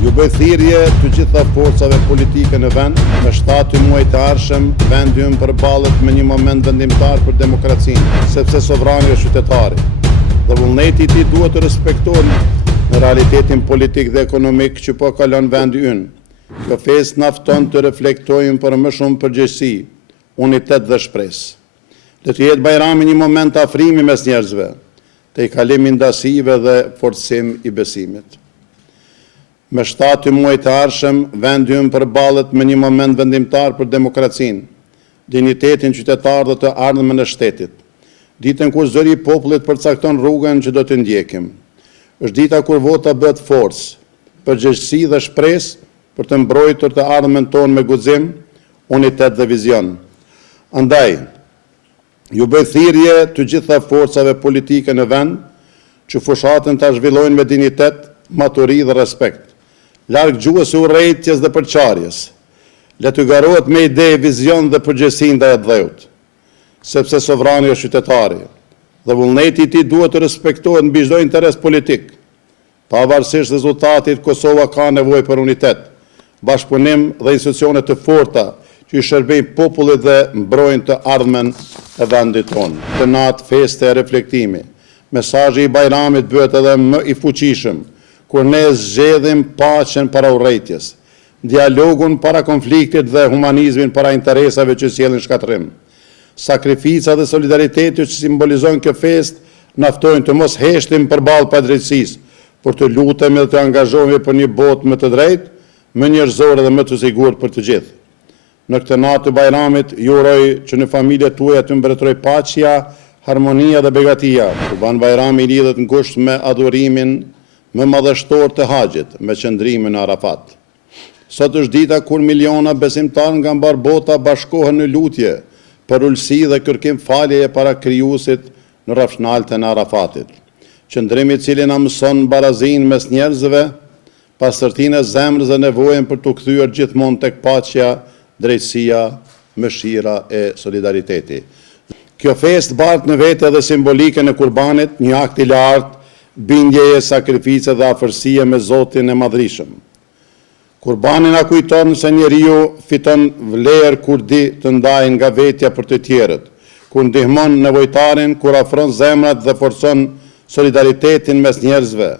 Ju bëj thirrje të gjitha forcave politike në vend, në 7 muaj të ardhshëm, vendi ynë përballet me një moment vendimtar për demokracinë, sepse sovrani është qytetari. Dhe vullneti i tij duhet të respektohet në realitetin politik dhe ekonomik që po kalon vendi ynë. Kjo festë na fton të reflektojmë për më shumë përgjegjësi, unitet dhe shpresë. Le të jetë Bajrami një moment afrimi mes njerëzve, te i kalimi ndasive dhe forcim i besimit. Me 7 muaj të ardhshëm, vendi ynë përballet me një moment vendimtar për demokracinë, dinjitetin qytetar dhe të ardhmen e shtetit. Ditën kur zëri i popullit përcakton rrugën që do të ndjekim. Është dita kur vota bëhet forcë, përgjegjësi dhe shpresë për të mbrojtur të ardhmen tonë me guxim, unitet dhe vizion. Andaj, ju bëj thirrje të gjitha forcave politike në vend që fushatën ta zhvillojnë me dinjitet, maturi dhe respekt, larg gjuhës së urrëties dhe përçarjes. Le të garohet me ide, vizion dhe përgjegjësi ndaj dheut, sepse sovrani është qytetari dhe vullneti i tij duhet të respektohet mbi çdo interes politik. Pavarësisht rezultatit, Kosova ka nevojë për unitet, bashkëpunim dhe institucione të forta që i shërbejnë popullit dhe mbrojnë të ardhmen e vendit tonë. Të natë feste e reflektimi, mesazhi i Bajramit bëhet edhe më i fuqishëm kur ne zgjedhim paqen para urrëties, dialogun para konfliktit dhe humanizmin para interesave që sjellin shkatërrim. Sakrifica dhe solidariteti që simbolizojnë kjo festë na ftojnë të mos heshtim përballë padrejtësisë, por të lutemi dhe të angazhohemi për një botë më të drejtë, më njerëzore dhe më të sigurt për të gjithë. Në këtë natë të Bajramit, ju uroj që në familjet tuaja të mbretëroj paqja, harmonia dhe begatia. Kurban Bajrami lidhet ngushtë me adhurimin më madhështor të haxhit, me qëndrimin në Arafat. Sot është dita kur miliona besimtarë nga mbar bota bashkohen në lutje për ulësi dhe kërkim faljeje para krijuesit në rrafshnaltën e Arafatit. Qëndrimi i cili na mëson barazinë mes njerëzve, pastërtinë e zemrës dhe nevojën për të kthyer gjithmonë tek paqja, drejtësia, mëshira e solidariteti. Kjo festë bart në vete dhe simbolike në kurbanit, një akt i lartë, bindjeje, sakrifice dhe afërsie me Zotin e Madhrishëm. Kurbani na kujton se njeriu fiton vlerë kur di të ndajë nga vetja për të tjerët, kur ndihmon nevojtarin, kur afron zemrat dhe forcon solidaritetin mes njerëzve.